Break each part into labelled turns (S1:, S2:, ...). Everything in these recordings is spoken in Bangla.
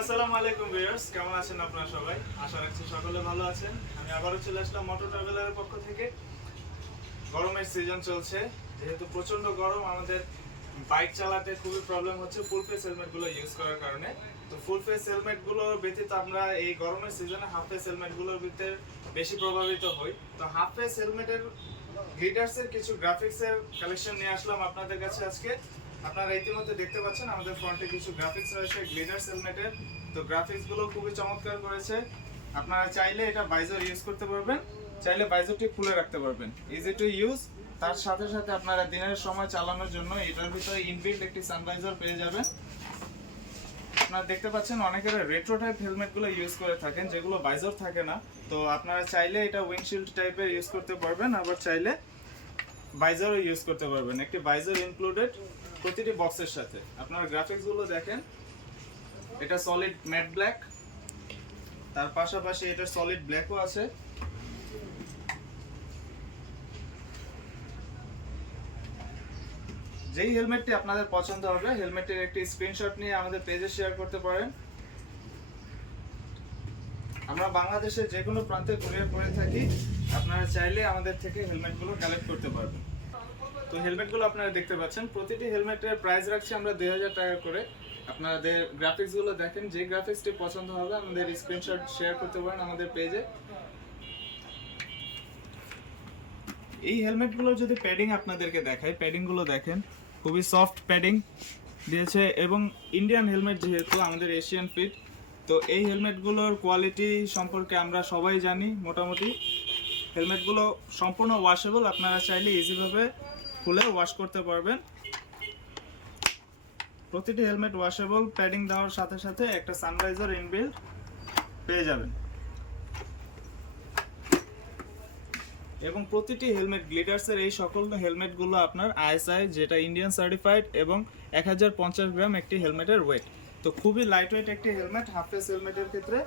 S1: আসসালামু আলাইকুম ভিউয়ার্স, কেমন আছেন আপনারা সবাই? আশা রাখছি সকলে ভালো আছেন। আমি আবারও চলে আসলাম মোটর ট্রাভেলারের পক্ষ থেকে। গরমের সিজন চলছে, যেহেতু প্রচণ্ড গরম, আমাদের বাইক চালাতে খুবই প্রবলেম হচ্ছে ফুল ফেস হেলমেটগুলো ইউজ করার কারণে। তো ফুল ফেস হেলমেটগুলো ব্যতীত আমরা এই গরমের সিজনে হাফ ফেস হেলমেটগুলোর ভিতরে বেশি প্রভাবিত হই। তো হাফ ফেস হেলমেটের গ্লিটার্স এর কিছু গ্রাফিক্স এর কালেকশন নিয়ে আসলাম আপনাদের কাছে আজকে। আপনারা ইতিমধ্যে দেখতে পাচ্ছেন, আমাদের ফ্রন্টে কিছু গ্রাফিক্স রয়েছে গ্লিটার্স হেলমেটের তো গ্রাফিক্সগুলো খুবই চমৎকার করেছে। আপনারা চাইলে এটা বাইজার ইউজ করতে পারবেন, চাইলে বাইজারটি খুলে রাখতে পারবেন। ইজি টু ইউজ তার সাথে সাথে আপনারা দিনের সময় চালানোর জন্য এটার ভিতরে ইনবিল্ট একটি সানভাইজার পেয়ে যাবেন। আপনারা দেখতে পাচ্ছেন অনেকের রেট্রো টাইপ হেলমেটগুলো ইউজ করে থাকেন, যেগুলো বাইজার থাকে না। তো আপনারা চাইলে এটা উইন্ডশিল্ড টাইপের ইউজ করতে পারবেন, আবার চাইলে বাইজারও ইউজ করতে পারবেন। একটি বাইজার ইনক্লুডেড প্রতিটি বক্সের সাথে। আপনারা গ্রাফিক্সগুলো দেখেন। এটা সলিড ম্যাট ব্ল্যাক তার পাশাপাশি এটা সলিড ব্ল্যাকও আছে। যেই হেলমেটটি আপনাদের পছন্দ হবে হেলমেটের একটি স্ক্রিনশট নিয়ে আমাদের পেজে শেয়ার করতে পারেন। আমরা বাংলাদেশের যে কোনো প্রান্তে কুরিয়ার করে থাকি, আপনারা চাইলে আমাদের থেকে হেলমেটগুলো কালেক্ট করতে পারবেন। তো হেলমেটগুলো আপনারা দেখতে পাচ্ছেন। প্রতিটি হেলমেটের প্রাইস রাখছি আমরা দুই হাজার টাকা করে। আপনাদের গ্রাফিক্সগুলো দেখেন, যে গ্রাফিক্সটি পছন্দ হবে আমাদের স্ক্রিনশট শেয়ার করতে পারেন আমাদের পেজে এই হেলমেটগুলো যদি প্যাডিং আপনাদেরকে দেখাই প্যাডিংগুলো দেখেন, খুবই সফট প্যাডিং দিয়েছে। এবং ইন্ডিয়ান হেলমেট যেহেতু আমাদের এশিয়ান ফিট তো এই হেলমেটগুলোর কোয়ালিটি সম্পর্কে আমরা সবাই জানি, মোটামুটি। হেলমেটগুলো সম্পূর্ণ ওয়াশেবল আপনারা চাইলে ইজিভাবে খুলে ওয়াশ করতে পারবেন। প্রতিটি হেলমেট ওয়াশেবল প্যাডিং দেওয়ার সাথে সাথে একটা সানরাইজার ইনবিল্ড পেয়ে যাবেন। এবং প্রতিটি হেলমেট গ্লিটার্সের এই সকল হেলমেটগুলো আপনার আইএসআই, যেটা ইন্ডিয়ান সার্টিফাইড এবং এক হাজার পঞ্চাশ গ্রাম একটি হেলমেটের ওয়েট তো খুবই লাইট ওয়েট একটি হেলমেট হাফ ফেস হেলমেটের ক্ষেত্রে।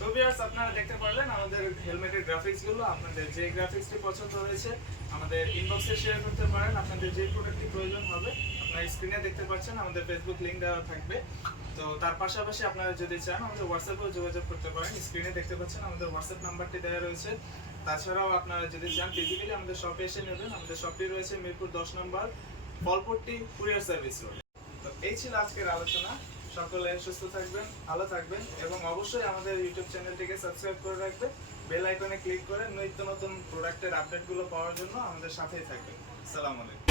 S1: তো ভিউয়ার্স আপনারা দেখতে পারলেন আমাদের হেলমেটের গ্রাফিক্সগুলো আপনাদের যে গ্রাফিক্সটি পছন্দ হয়েছে, আমাদের ইনবক্সে শেয়ার করতে পারেন। আপনাদের যে প্রোডাক্টটি প্রয়োজন হবে, আপনারা স্ক্রিনে দেখতে পাচ্ছেন, আমাদের ফেসবুক লিংক দেওয়া থাকবে। তো তার পাশাপাশি আপনারা যদি চান, আমাদের হোয়াটসঅ্যাপেও যোগাযোগ করতে পারেন। স্ক্রিনে দেখতে পাচ্ছেন, আমাদের হোয়াটসঅ্যাপ নাম্বারটি দেওয়া রয়েছে। তাছাড়াও আপনারা যদি চান ফিজিক্যালি আমাদের শপে এসে নেবেন। আমাদের শপটি রয়েছে মিরপুর দশ নম্বর ফলপট্টি কুরিয়ার সার্ভিস রোড। তো এই ছিল আজকের আলোচনা। সকলে সুস্থ থাকবেন, ভালো থাকবেন এবং অবশ্যই আমাদের ইউটিউব চ্যানেলটিকে সাবস্ক্রাইব করে রাখবেন। বেল আইকনে ক্লিক করে নিত্য নতুন প্রোডাক্টের আপডেটগুলো পাওয়ার জন্য আমাদের সাথেই থাকবেন। আসসালামু আলাইকুম।